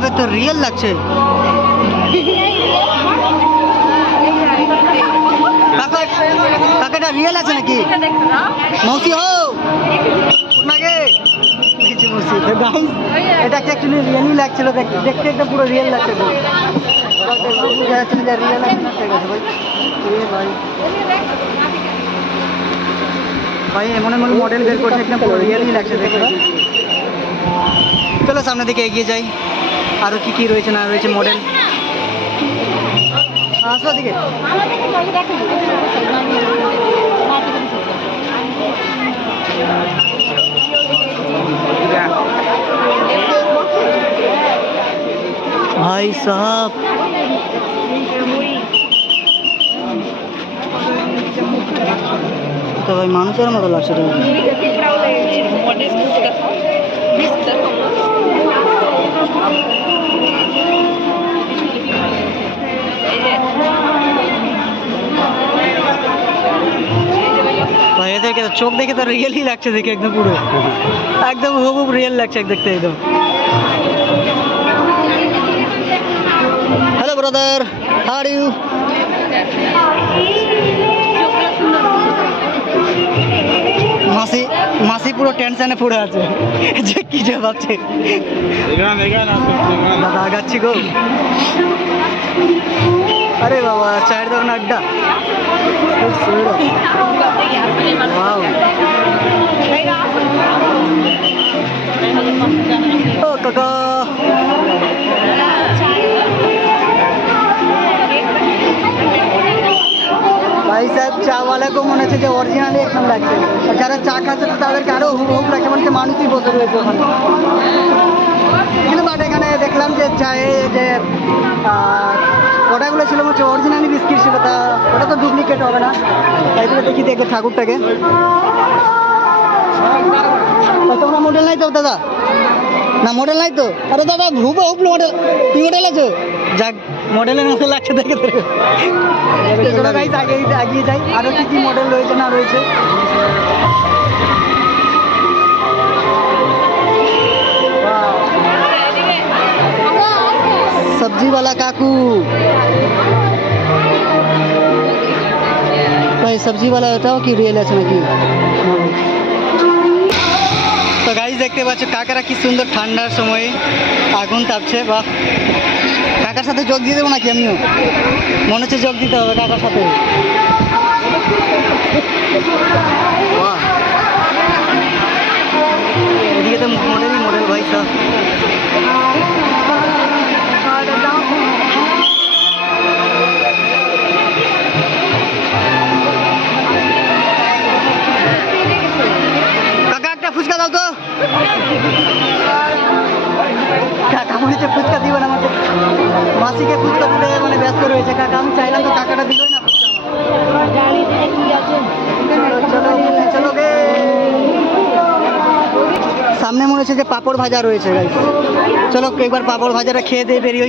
কাকা তো রিয়েল লাগছে। কাকাটা রিয়েল আছে নাকি? মৌসি হো নাকি মৌসি? এটা অ্যাকচুয়ালি রিয়েলই লাগছিল, দেখতে একটা পুরো রিয়েল লাগছে। তো বোঝা যাচ্ছে না যে রিয়েল আছে না ঠিক আছে ভাই। ভাই এমন এমন মডেল বের করছে একদম পুরো রিয়েলই লাগছে দেখে। চলো সামনের দিকে এগিয়ে যাই, আরও কি কি রয়েছে না রয়েছে মডেল। আসো দিকে। ভাই সাহেব তো ভাই মানুষের মতো লাগছে। ভাই এদেরকে চোখ দেখে তো রিয়েলই লাগছে দেখে, একদম পুরো একদম হুবহুব রিয়েল লাগছে দেখতে একদম। Hello brother, how are you? মাসি মাসি পুরো টেনশনে পড়ে আছে যে কি যে ভাবছে। দাদা আগাচ্ছি গো। আরে বাবা চায়ের দোকান আড্ডা। ও কাকা ভাই সাহেব চাওয়ালা को মনে হচ্ছে যে অরিজিনালি একদম লাগছে, আর যারা চা খাচ্ছে তাদেরকে আরও হুবহুব লাগছে, মানে মানুষই বসে রয়েছে ওখানে। কিন্তু বাট এখানে দেখলাম যে চায়ে যে ওটাগুলো ছিল হচ্ছে অরিজিনালি বিস্কিট ছিল, তা ওটা তো ডুপ্লিকেট হবে না। তাই করে দেখি দেখে ঠাকুরটাকে। তোমরা মডেল নাই তো দাদা? না মডেল নাই তো? আরে দাদা হুবহুব মডেল, কি মডেল আছে? যাক মডেলের মতো লাগছে দেখে দেখে। চলো গাইস আগিয়ে যাই, আরও কি কি মডেল রয়েছে না রয়েছে। সবজিওয়ালা কাকু ভাই, সবজিওয়ালা ওটাও কি রিয়েল আছে নাকি? তো গাইস দেখতে পাচ্ছ কাকারা কি সুন্দর ঠান্ডার সময়ে আগুন তাপছে। বাহ, কাকার সাথে যোগ দিয়ে দেবো নাকি আমিও? মনে হচ্ছে যোগ দিতে হবে কাকার সাথে। এদিকে তো মডেলই মডেল ভাই সব। কাকা একটা ফুচকা দাও তো। কাকা মনে হচ্ছে ফুচকা দিবে না আমাকে, মাসিকে ফুচকা দিতে মানে ব্যস্ত রয়েছে কাকা। আমি চাইলাম তো কাকাটা দিলই না ফুচকা। চলো গে। সামনে মনে হচ্ছে যে পাঁপড় ভাজা রয়েছে গাইস, চলো একবার পাঁপড় ভাজাটা খেয়ে দিয়ে বেরিয়ে।